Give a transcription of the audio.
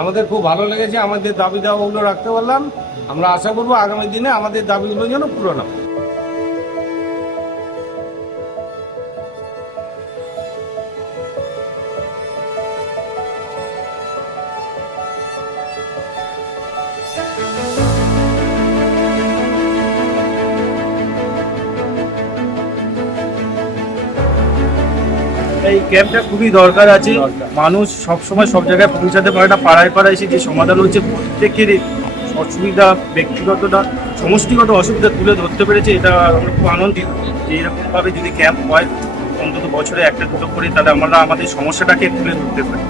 আমাদের খুব ভালো লেগেছে, আমাদের দাবি দাওয়াগুলো রাখতে পারলাম। আমরা আশা করব আগামী দিনে আমাদের দাবিগুলো যেন পূরণ হয় এই ক্যাম্পটা খুবই দরকার আছে। মানুষ সব সময় সব জায়গায় পৌঁছাতে পারে না, পাড়ায় পাড়ায় এসে যে সমাধান হচ্ছে, প্রত্যেকের অসুবিধা ব্যক্তিগতটা সমষ্টিগত অসুবিধা তুলে ধরতে পেরেছে, এটা আমরা খুব আনন্দিত যে এরকমভাবে যদি ক্যাম্প হয়, অন্তত বছরে একটা দুটো করে, তাহলে আমরা আমাদের সমস্যাটাকে তুলে ধরতে পারি।